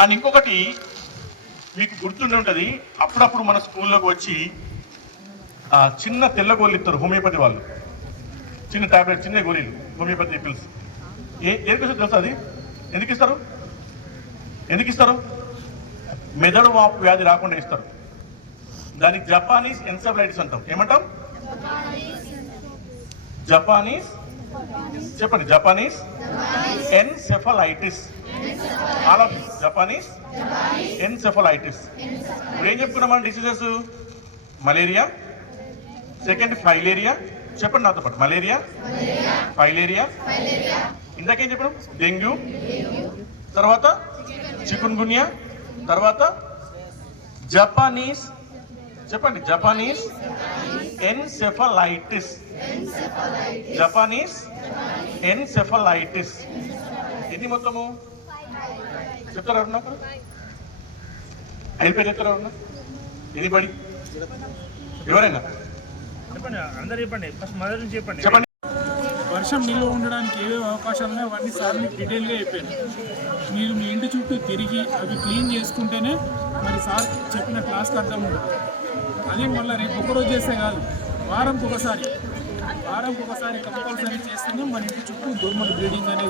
And ఇంకొకటి మీకు గుర్తుండి ఉంటుంది అప్పుడప్పుడు మన స్కూల్లోకి వచ్చి ఆ, చిన్న తెల్ల గోళ్ళు ఇస్తారు హోమియోపతి వాళ్ళు. చిన్న టాబ్లెట్ చిన్న గోళీలు హోమియోపతి పిల్స్ ఏ ఎందుకు తెలుసా అది? ఎందుకు ఇస్తారు? ఎందుకు ఇస్తారు? మెదడు వాపు వ్యాధి రాకుండా ఇస్తారు. దానికి జపానీస్ ఎన్సెఫలైటిస్ అంటాం. ఏమంటాం? జపానీస్ చెప్పండి జపానీస్ ఎన్సెఫలైటిస్ ఆల్ జపానీస్ ఎన్సెఫలైటిస్ ఇప్పుడు ఏం చెప్పుకున్నాం డిసీజెస్ మలేరియా సెకండ్ ఫైలేరియా చెప్పండి నాతో పాటు. మలేరియా ఫైలేరియా ఇందాకేం చెప్పడం డెంగ్యూ తర్వాత చికున్ గున్యా తర్వాత జపానీస్ చెప్పండి. జపానీస్ ఎన్సెఫలైటిస్ జపానీస్ ఎన్సెఫలైటిస్ ఎన్ని మొత్తము? చెప్తారా పేరు చెప్తారా ఎవరైనా? చెప్పండి అందరు చెప్పండి. ఫస్ట్ మొదటి నుంచి చెప్పండి. చెప్పండి. వర్షం నిల్వ ఉండడానికి ఏవేవి అవకాశాలు ఉన్నాయో అవన్నీ సార్ మీకు డీటెయిల్గా చెప్పాను మీరు మీ ఇంటి చుట్టూ తిరిగి అవి క్లీన్ చేసుకుంటేనే మరి సార్ చెప్పిన క్లాస్కి అర్థం ఉంటుంది అదే మళ్ళీ రేపు ఒక్కరోజు చేస్తే కాదు వారంకి ఒకసారి వారంకి ఒకసారి కంపల్సరీ చేస్తేనే మన ఇంటి చుట్టూ దోమలు బ్రీడింగ్ అనేది